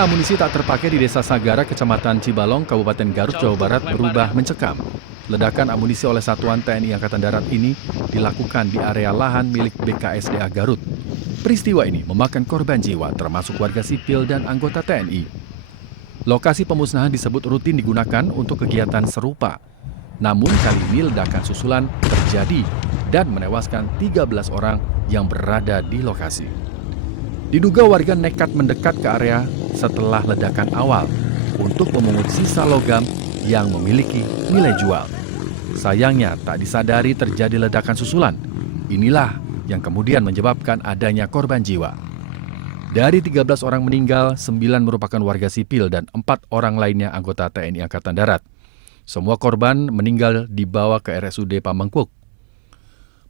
amunisi tak terpakai di Desa Sagara, Kecamatan Cibalong, Kabupaten Garut, Jawa Barat berubah mencekam. Ledakan amunisi oleh Satuan TNI Angkatan Darat ini dilakukan di area lahan milik BKSDA Garut. Peristiwa ini memakan korban jiwa termasuk warga sipil dan anggota TNI. Lokasi pemusnahan disebut rutin digunakan untuk kegiatan serupa. Namun kali ini ledakan susulan terjadi dan menewaskan 13 orang yang berada di lokasi. Diduga warga nekat mendekat ke area setelah ledakan awal untuk memungut sisa logam yang memiliki nilai jual. Sayangnya tak disadari terjadi ledakan susulan. Inilah yang kemudian menyebabkan adanya korban jiwa. Dari 13 orang meninggal, 9 merupakan warga sipil dan 4 orang lainnya anggota TNI Angkatan Darat. Semua korban meninggal dibawa ke RSUD Pamengpeuk.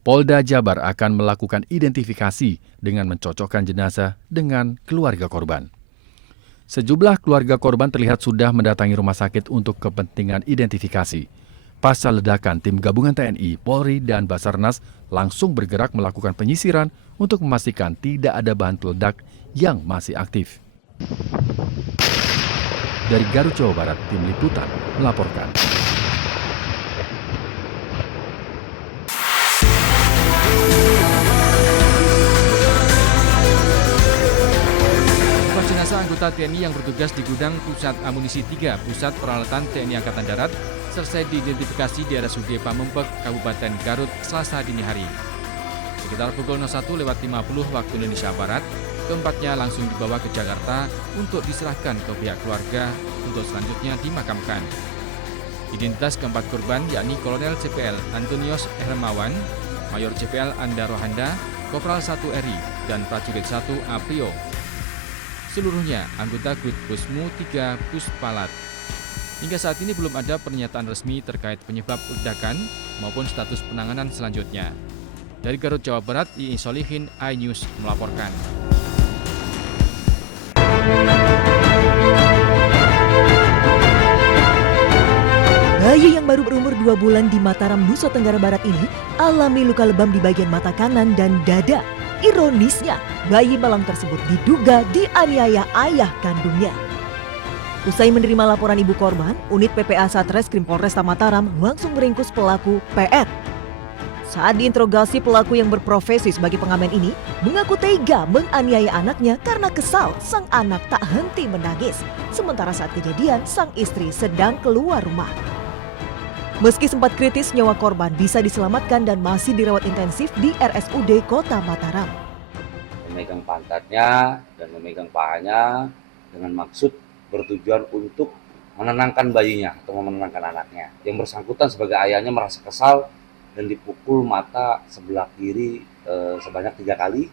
Polda Jabar akan melakukan identifikasi dengan mencocokkan jenazah dengan keluarga korban. Sejumlah keluarga korban terlihat sudah mendatangi rumah sakit untuk kepentingan identifikasi. Pasca ledakan, tim gabungan TNI, Polri, dan Basarnas langsung bergerak melakukan penyisiran untuk memastikan tidak ada bahan peledak yang masih aktif. Dari Garut, Jawa Barat, tim liputan melaporkan. Jenazah anggota TNI yang bertugas di gudang Pusat Amunisi 3, Pusat Peralatan TNI Angkatan Darat, selesai diidentifikasi di RSUD Pamengpeuk, Kabupaten Garut, Selasa dini hari. Sekitar pukul 01.50 waktu Indonesia Barat, keempatnya langsung dibawa ke Jakarta untuk diserahkan ke pihak keluarga untuk selanjutnya dimakamkan. Identitas keempat korban yakni Kolonel CPL Antonius Hermawan, Mayor CPL Anda Rohanda, Kopral 1 RI, dan Prajurit 1 Aprio. Seluruhnya anggota Grup Pusmu 3 Puspalat. Hingga saat ini belum ada pernyataan resmi terkait penyebab ledakan maupun status penanganan selanjutnya. Dari Garut, Jawa Barat, Iin Solihin, iNews melaporkan. Bayi yang baru berumur 2 bulan di Mataram, Nusa Tenggara Barat ini alami luka lebam di bagian mata kanan dan dada. Ironisnya, bayi malang tersebut diduga dianiaya ayah kandungnya. Usai menerima laporan ibu korban, unit PPA Satreskrim Polresta Mataram langsung meringkus pelaku PR. Saat diinterogasi, pelaku yang berprofesi sebagai pengamen ini mengaku tega menganiaya anaknya karena kesal sang anak tak henti menangis. Sementara saat kejadian, sang istri sedang keluar rumah. Meski sempat kritis, nyawa korban bisa diselamatkan dan masih dirawat intensif di RSUD Kota Mataram. Memegang pantatnya dan memegang pahanya dengan maksud bertujuan untuk menenangkan bayinya atau menenangkan anaknya. Yang bersangkutan sebagai ayahnya merasa kesal dan dipukul mata sebelah kiri sebanyak 3 kali,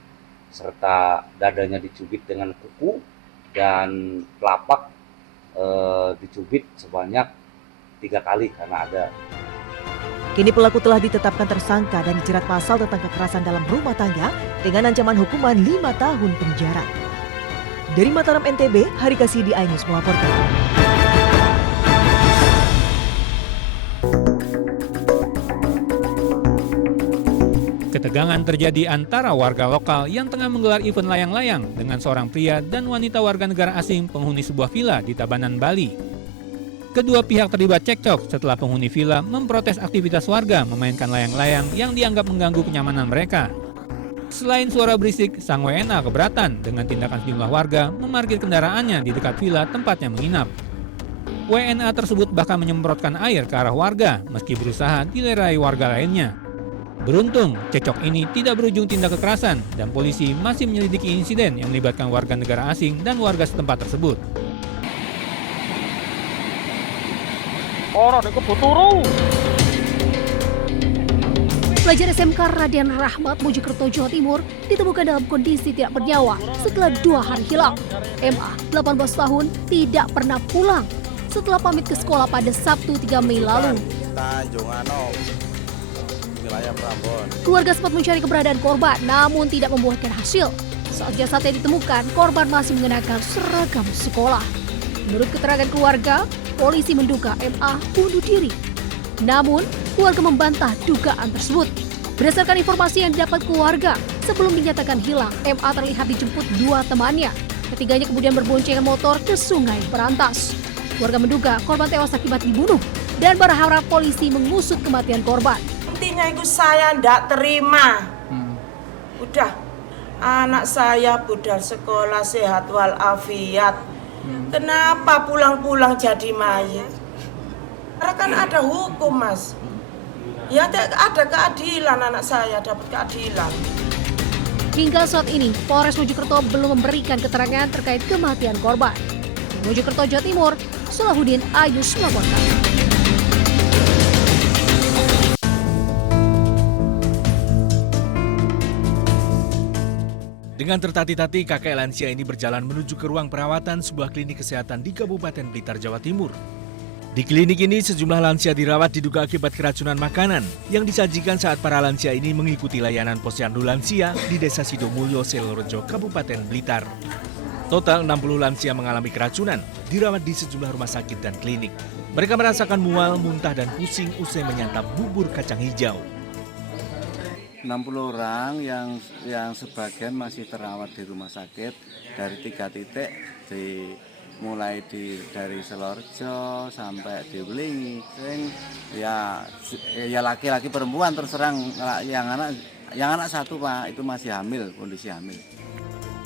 serta dadanya dicubit dengan kuku dan telapak dicubit sebanyak 3 kali karena ada. Kini pelaku telah ditetapkan tersangka dan dijerat pasal tentang kekerasan dalam rumah tangga dengan ancaman hukuman 5 tahun penjara. Dari Mataram, NTB, Hari Kasih di iNews melaporkan. Ketegangan terjadi antara warga lokal yang tengah menggelar event layang-layang dengan seorang pria dan wanita warga negara asing penghuni sebuah villa di Tabanan, Bali. Kedua pihak terlibat cekcok setelah penghuni villa memprotes aktivitas warga memainkan layang-layang yang dianggap mengganggu kenyamanan mereka. Selain suara berisik, sang WNA keberatan dengan tindakan sejumlah warga memarkir kendaraannya di dekat villa tempatnya menginap. WNA tersebut bahkan menyemprotkan air ke arah warga meski berusaha dilerai warga lainnya. Beruntung, cekcok ini tidak berujung tindak kekerasan dan polisi masih menyelidiki insiden yang melibatkan warga negara asing dan warga setempat tersebut. Pelajar SMK Raden Rahmat Mojokerto, Jawa Timur ditemukan dalam kondisi tidak bernyawa setelah 2 hari hilang. MA, 18 tahun, tidak pernah pulang setelah pamit ke sekolah pada Sabtu 3 Mei lalu. Keluarga sempat mencari keberadaan korban, namun tidak membuahkan hasil. Saat jasadnya ditemukan, korban masih mengenakan seragam sekolah. Menurut keterangan keluarga, polisi menduga MA bunuh diri. Namun, keluarga membantah dugaan tersebut. Berdasarkan informasi yang didapat keluarga, sebelum dinyatakan hilang, MA terlihat dijemput 2 temannya. Ketiganya kemudian berboncengan motor ke Sungai Berantas. Warga menduga korban tewas akibat dibunuh dan berharap polisi mengusut kematian korban. Intinya itu saya ndak terima. Udah, anak saya budal sekolah sehat walafiat. Kenapa pulang-pulang jadi mayat? Karena kan ada hukum, Mas. Ya ada keadilan, anak saya dapat keadilan. Hingga saat ini, Polres Mojokerto belum memberikan keterangan terkait kematian korban. Mojokerto, Jawa Timur, Salahuddin Ayus melaporkan. Dengan tertati-tati, kakek lansia ini berjalan menuju ke ruang perawatan sebuah klinik kesehatan di Kabupaten Blitar, Jawa Timur. Di klinik ini, sejumlah lansia dirawat diduga akibat keracunan makanan yang disajikan saat para lansia ini mengikuti layanan posyandu lansia di Desa Sidomulyo, Selorojo, Kabupaten Blitar. Total 60 lansia mengalami keracunan, dirawat di sejumlah rumah sakit dan klinik. Mereka merasakan mual, muntah, dan pusing usai menyantap bubur kacang hijau. 60 orang yang sebagian masih terawat di rumah sakit dari 3 titik, mulai dari Selorjo sampai di Belingi. Ya laki-laki perempuan terserang, yang anak satu Pak itu masih hamil, kondisi hamil.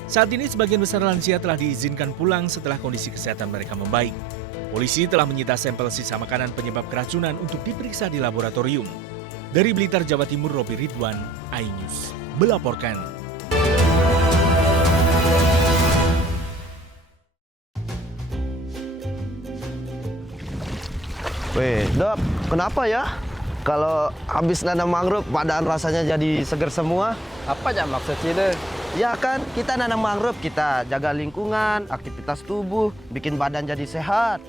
Saat ini sebagian besar lansia telah diizinkan pulang setelah kondisi kesehatan mereka membaik. Polisi telah menyita sampel sisa makanan penyebab keracunan untuk diperiksa di laboratorium. Dari Blitar, Jawa Timur, Robi Ridwan, iNews melaporkan. Weh, Dok, kenapa ya? Kalau habis nanam mangrove, badan rasanya jadi seger semua. Apa aja maksudnya? Ya kan, kita nanam mangrove, kita jaga lingkungan, aktivitas tubuh, bikin badan jadi sehat.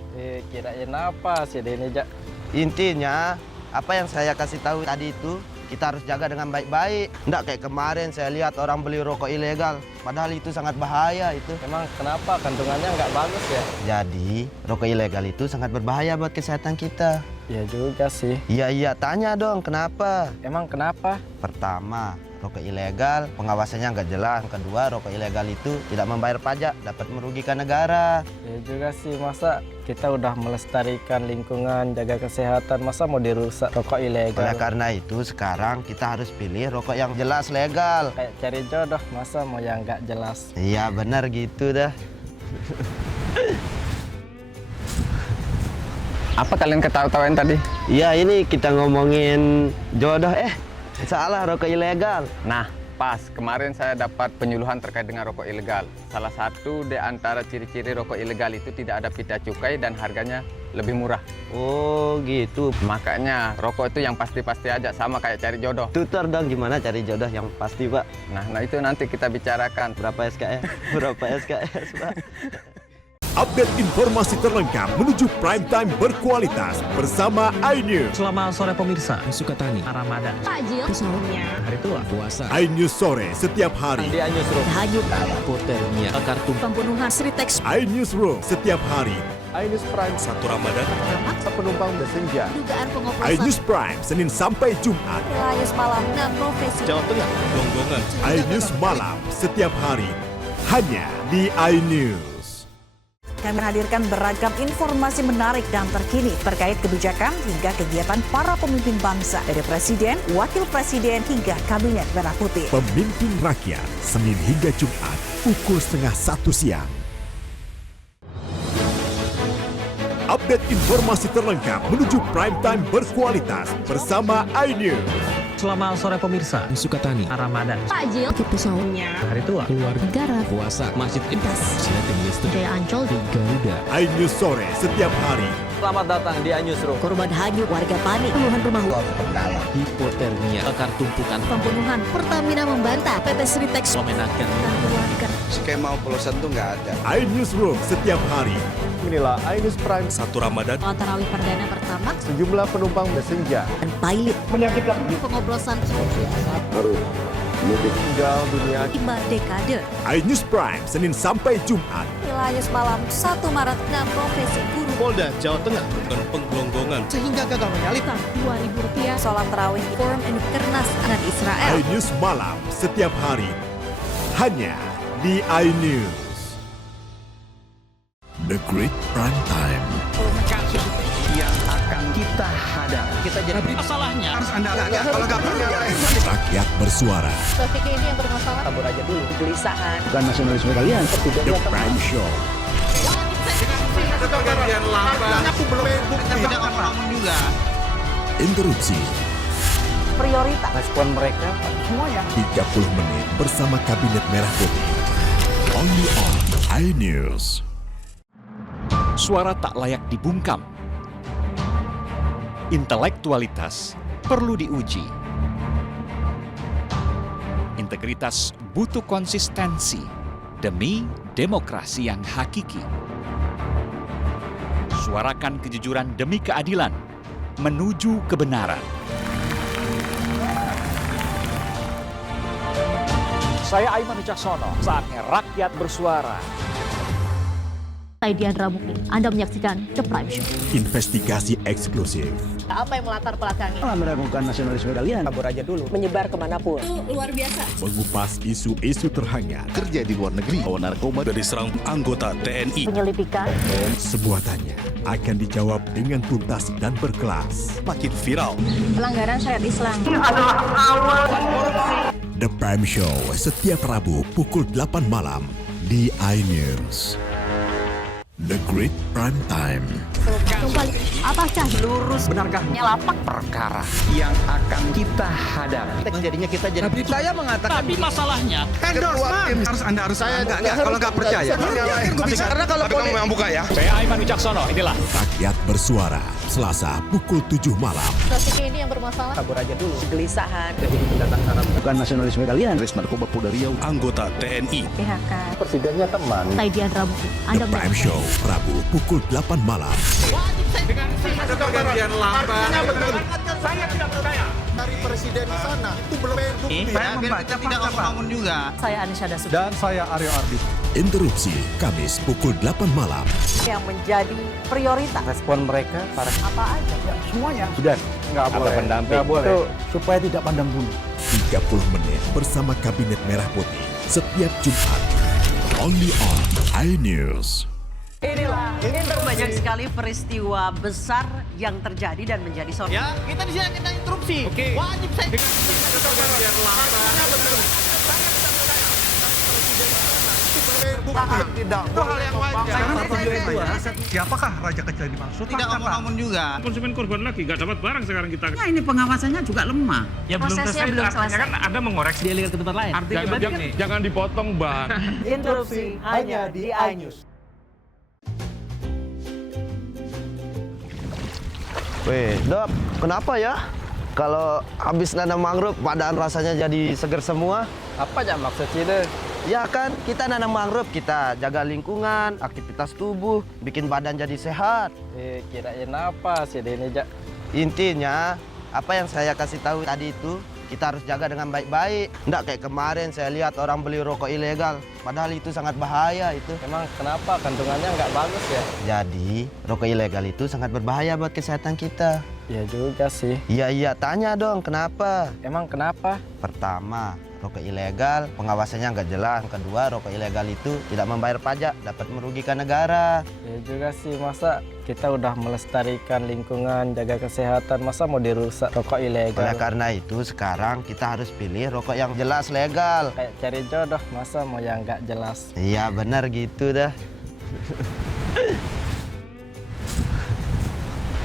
Kirain apa sih ini, Jak? Intinya, apa yang saya kasih tahu tadi itu, kita harus jaga dengan baik-baik. Nggak kayak kemarin saya lihat orang beli rokok ilegal, padahal itu sangat bahaya itu. Emang kenapa kandungannya nggak bagus ya? Jadi, rokok ilegal itu sangat berbahaya buat kesehatan kita. Iya juga sih. Iya, tanya dong, kenapa? Emang kenapa? Pertama, rokok ilegal pengawasannya nggak jelas. Kedua, rokok ilegal itu tidak membayar pajak, dapat merugikan negara. Iya juga sih, masa kita udah melestarikan lingkungan, jaga kesehatan, masa mau dirusak rokok ilegal? Oleh karena itu, sekarang kita harus pilih rokok yang jelas legal. Kayak cari jodoh, masa mau yang nggak jelas? Iya, benar gitu dah. Apa kalian ketawa-tawain tadi? Iya, ini kita ngomongin jodoh. Salah, rokok ilegal. Nah, pas kemarin saya dapat penyuluhan terkait dengan rokok ilegal. Salah satu di antara ciri-ciri rokok ilegal itu tidak ada pita cukai dan harganya lebih murah. Oh, gitu. Makanya rokok itu yang pasti-pasti aja, sama kayak cari jodoh. Tutor dong gimana cari jodoh yang pasti, Pak. Nah itu nanti kita bicarakan. Berapa SKS? Berapa SKS, Pak? Update informasi terlengkap menuju prime time berkualitas bersama iNews. Selamat sore pemirsa, Sukatani, Ramadan, Takjil, sahurnya, hari tua, puasa. iNews sore setiap hari. Di iNewsroom, hanyut, hipotermia, kartu pembunuhan, Sritex, iNewsroom setiap hari. iNews Prime 1 Ramadan. Penumpang bersenja. dugaan pengoplosan, iNews Prime Senin sampai Jumat. Wilayah malam, 6 profesi. Jawa Tengah, Gonggongan. iNews malam setiap hari hanya di iNews. Kami menghadirkan beragam informasi menarik dan terkini terkait kebijakan hingga kegiatan para pemimpin bangsa dari Presiden, Wakil Presiden hingga Kabinet Merah Putih. Pemimpin Rakyat, Senin hingga Jumat, pukul 12:30 siang. Update informasi terlengkap menuju prime time berkualitas bersama iNews. Selamat sore pemirsa, Sukatani, Ramadan, Takjil, sahurnya, hari tua, keluarga, negara, puasa, masjid, Intas, silatin listrik, Jaya Ancol, Garuda. iNews sore setiap hari. Selamat datang di iNewsroom. Korban hanyut, warga panik, puluhan rumah Hipotermia, kekar tumpukan, pembunuhan, Pertamina membantah, PT Sritex, memenangkan dan keluarga. Skema oplosan tuh nggak ada. iNewsroom setiap hari. Inilah iNews Prime 1 Ramadan. Sholat tarawih perdana pertama, Sejumlah penumpang bersenja. dan pilot. pengoplosan, Tinggal dunia. 5 dekade. iNews Prime Senin sampai Jumat. Wilayah malam 1 Maret 6 profesi guru. Polda Jawa Tengah bukan penggelonggongan. sehingga gagal menyalip. Rp2.000. Sholat tarawih Forum and Kernas anak Israel. iNews malam setiap hari hanya di iNews. The Great Prime Time. Kasus yang akan kita hadapi. Kita jadi masalahnya harus Anda kalau nggak percaya. Rakyat bersuara. Topik ini yang bermasalah. Kabur aja dulu. Kegelisahan. Bukan nasionalisme kalian. The Prime Show. Aku belum tidak ngomong juga. Interupsi. Prioritas. Respon mereka semuanya. 30 menit bersama Kabinet Merah Putih. Only on iNews. Suara tak layak dibungkam. Intelektualitas perlu diuji. Integritas butuh konsistensi demi demokrasi yang hakiki. Suarakan kejujuran demi keadilan menuju kebenaran. Saya Aiman Wicaksono, saatnya rakyat bersuara. Saya Diandra Mukti. Anda menyaksikan The Prime Show. Investigasi eksklusif. Apa yang melatar belakangi? Meragukan nasionalisme kalian. Kabur aja dulu. Menyebar kemanapun. Luar biasa. Mengupas isu-isu terhangat. Kerja di luar negeri, bawa narkoba dari serang anggota TNI. Penyelidikan. Sebuah tanya akan dijawab dengan tuntas dan berkelas. Makin viral. Pelanggaran syariat Islam. The Prime Show setiap Rabu pukul 8 malam di iNews. The Great Prime Time. Kembali. Apakah Lurus benarkah Nyelapak. perkara yang akan kita hadapi? Jadinya kita jadi. Tapi saya mengatakan. Tapi masalahnya. Endorsement harus Anda harus saya nggak kalau nggak percaya. Karena kalau Kamu yang buka ya. Saya Aiman Wicaksono, inilah. Rakyat bersuara Selasa pukul 7 malam. topik ini yang bermasalah? Kabur aja dulu. Kegelisahan. Jadi pendatang Arab. Bukan nasionalisme kalian. Dari narkoba Polda Riau, anggota TNI. PHK. Presidennya teman. Saya Diandra Mukti. The Anda Prime Show Rabu pukul 8 malam. Dari presiden di sana, itu belum bukti. Saya membaca tidak ngomong juga. Saya Anisha Dasuki. Dan saya Aryo Ardi. Interupsi Kamis pukul 8 malam. Yang menjadi prioritas. Respon mereka para Apa aja? semuanya. Sudah. Nggak boleh. Nggak boleh. Itu supaya tidak pandang bulu. 30 menit bersama Kabinet Merah Putih setiap Jumat. Only on iNews. Inilah banyak sekali peristiwa besar yang terjadi dan menjadi sorotan. Ya, kita di sini kita interupsi. Oke. Wajib saya. Tidak. Itu hal yang wajar. Siapakah raja kecil yang dimaksud? Tidak ngomong juga. Konsumen korban lagi, nggak dapat barang sekarang kita. Nah, ini pengawasannya juga lemah. Ya Prosesnya belum selesai. Kan Anda mengoreksi. Dia lihat ke tempat lain. Jangan dipotong, Bang. Interupsi hanya di iNews. Weh, Dok, kenapa ya? Kalau habis nanam mangrove, badan rasanya jadi seger semua. Apa aja maksudnya? Ya kan, kita nanam mangrove, kita jaga lingkungan, aktivitas tubuh, bikin badan jadi sehat. Kirain apa sih ini, Jak? Intinya, apa yang saya kasih tahu tadi itu, kita harus jaga dengan baik-baik. Nggak kayak kemarin saya lihat orang beli rokok ilegal, padahal itu sangat bahaya itu. Emang kenapa kandungannya nggak bagus ya? Jadi, rokok ilegal itu sangat berbahaya buat kesehatan kita. Iya juga sih. Iya, tanya dong, kenapa? Emang kenapa? Pertama, rokok ilegal, pengawasannya nggak jelas. Kedua, rokok ilegal itu tidak membayar pajak, dapat merugikan negara. Ya juga sih, masa kita udah melestarikan lingkungan, jaga kesehatan, masa mau dirusak rokok ilegal? Oleh karena itu, sekarang kita harus pilih rokok yang jelas legal. Kayak cari jodoh, masa mau yang nggak jelas? Iya, benar gitu dah.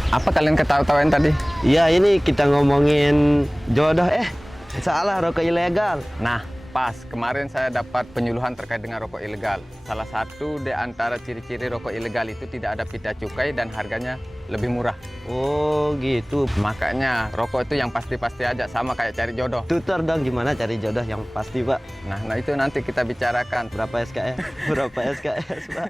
Apa kalian ketawa-tawain tadi? Iya, ini kita ngomongin jodoh. Salah, rokok ilegal. Nah, pas kemarin saya dapat penyuluhan terkait dengan rokok ilegal. Salah satu di antara ciri-ciri rokok ilegal itu tidak ada pita cukai dan harganya lebih murah. Oh gitu. Makanya rokok itu yang pasti-pasti aja, sama kayak cari jodoh. Tutor dong gimana cari jodoh yang pasti, Pak. Nah itu nanti kita bicarakan. Berapa SKS? Berapa SKS, Pak?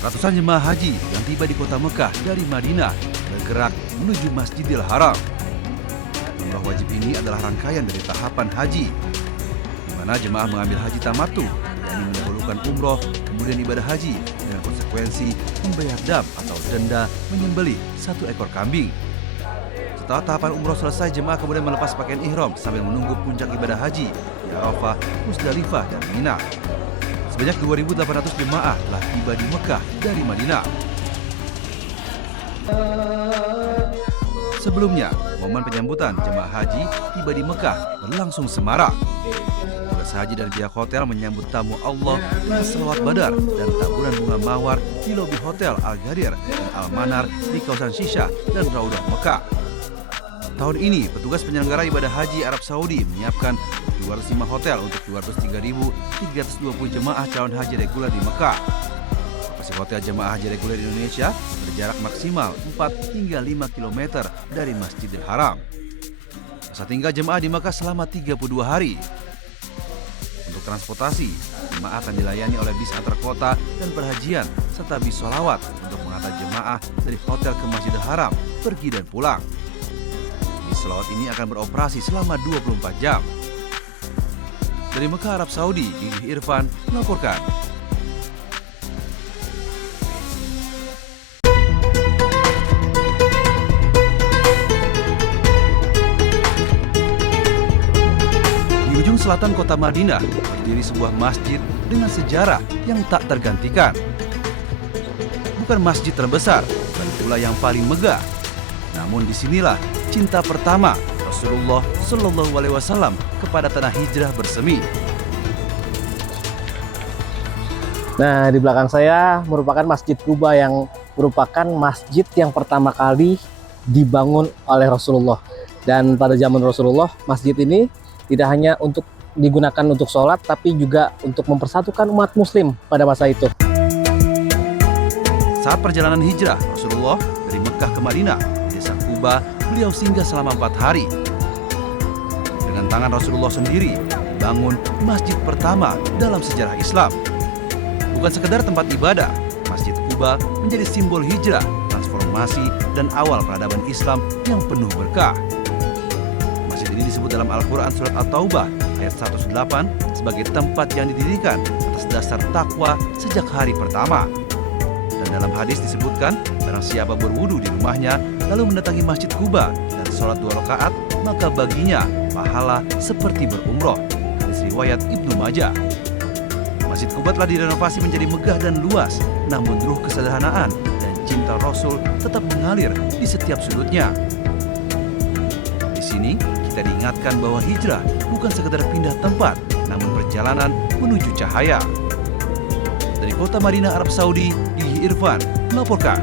Ratusan jemaah haji yang tiba di kota Mekah dari Madinah bergerak menuju Masjidil Haram. Umrah wajib ini adalah rangkaian dari tahapan haji, di mana jemaah mengambil haji tamattu, yakni mendahulukan umroh, kemudian ibadah haji dengan konsekuensi membayar dam atau denda menyembelih 1 ekor kambing. Setelah tahapan umroh selesai, jemaah kemudian melepas pakaian ihram sambil menunggu puncak ibadah haji di Arafah, Musdalifah, dan Mina. Sebanyak 2.800 jemaah telah tiba di Mekah dari Madinah. Sebelumnya, momen penyambutan jemaah haji tiba di Mekah berlangsung semarak. Petugas haji dan pihak hotel menyambut tamu Allah dengan selawat badar dan taburan bunga mawar di lobi hotel Al-Ghadir dan Al-Manar di kawasan Shisha dan Raudah Mekah. Tahun ini, petugas penyelenggara ibadah haji Arab Saudi menyiapkan 205 hotel untuk 203.320 jemaah calon haji reguler di Mekah. Lokasi hotel jemaah haji reguler di Indonesia berjarak maksimal 4 hingga 5 km dari Masjidil Haram. Masa tinggal jemaah di Mekah selama 32 hari. Untuk transportasi, jemaah akan dilayani oleh bis antar kota dan perhajian serta bis sholawat untuk mengantar jemaah dari hotel ke Masjidil Haram, pergi dan pulang. Bis sholawat ini akan beroperasi selama 24 jam. Dari Mekah, Arab Saudi, Gigi Irfan melaporkan. Di ujung selatan kota Madinah berdiri sebuah masjid dengan sejarah yang tak tergantikan. Bukan masjid terbesar, bukan pula yang paling megah. Namun disinilah cinta pertama Rasulullah Shallallahu Alaihi Wasallam kepada tanah hijrah bersemi. Nah, di belakang saya merupakan Masjid Quba yang merupakan masjid yang pertama kali dibangun oleh Rasulullah. Dan pada zaman Rasulullah, masjid ini tidak hanya untuk digunakan untuk sholat, tapi juga untuk mempersatukan umat muslim pada masa itu. Saat perjalanan hijrah Rasulullah dari Mekah ke Madinah, di desa Quba, beliau singgah selama 4 hari. Dengan tangan Rasulullah sendiri, dibangun masjid pertama dalam sejarah Islam. Bukan sekedar tempat ibadah, Masjid Quba menjadi simbol hijrah, transformasi, dan awal peradaban Islam yang penuh berkah. Masjid ini disebut dalam Al-Quran Surat At-Taubah ayat 108 sebagai tempat yang didirikan atas dasar takwa sejak hari pertama. Dan dalam hadis disebutkan, barang siapa berwudu di rumahnya lalu mendatangi Masjid Quba dan sholat 2 rakaat, maka baginya pahala seperti berumroh. Hadis riwayat Ibnu Majah. Masjid Quba telah direnovasi menjadi megah dan luas, namun ruh kesederhanaan dan cinta Rasul tetap mengalir di setiap sudutnya. Di sini kita diingatkan bahwa hijrah bukan sekedar pindah tempat, namun perjalanan menuju cahaya. Dari kota Madinah, Arab Saudi, Gigi Irfan melaporkan.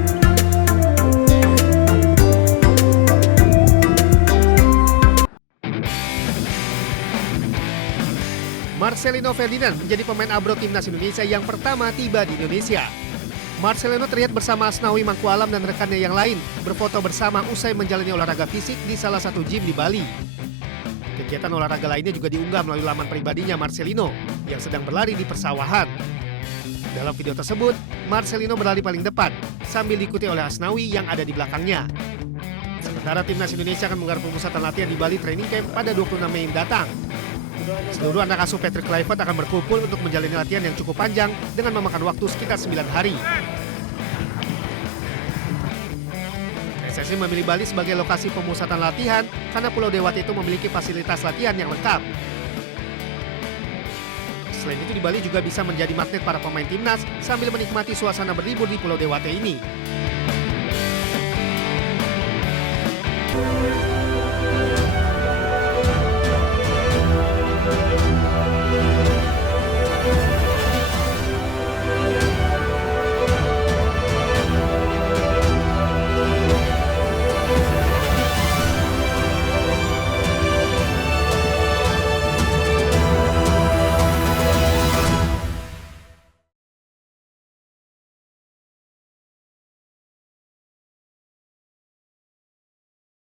Marcelino Ferdinand menjadi pemain ABRO Timnas Indonesia yang pertama tiba di Indonesia. Marcelino terlihat bersama Asnawi Mangkualam dan rekannya yang lain berfoto bersama usai menjalani olahraga fisik di salah satu gym di Bali. Kegiatan olahraga lainnya juga diunggah melalui laman pribadinya Marcelino yang sedang berlari di persawahan. Dalam video tersebut, Marcelino berlari paling depan sambil diikuti oleh Asnawi yang ada di belakangnya. Sementara Timnas Indonesia akan menggelar pemusatan latihan di Bali Training Camp pada 26 Mei mendatang. Seluruh anak asuh Patrick Kluivert akan berkumpul untuk menjalani latihan yang cukup panjang dengan memakan waktu sekitar 9 hari. PSSI memilih Bali sebagai lokasi pemusatan latihan karena Pulau Dewata itu memiliki fasilitas latihan yang lengkap. Selain itu, di Bali juga bisa menjadi magnet para pemain timnas sambil menikmati suasana berlibur di Pulau Dewata ini.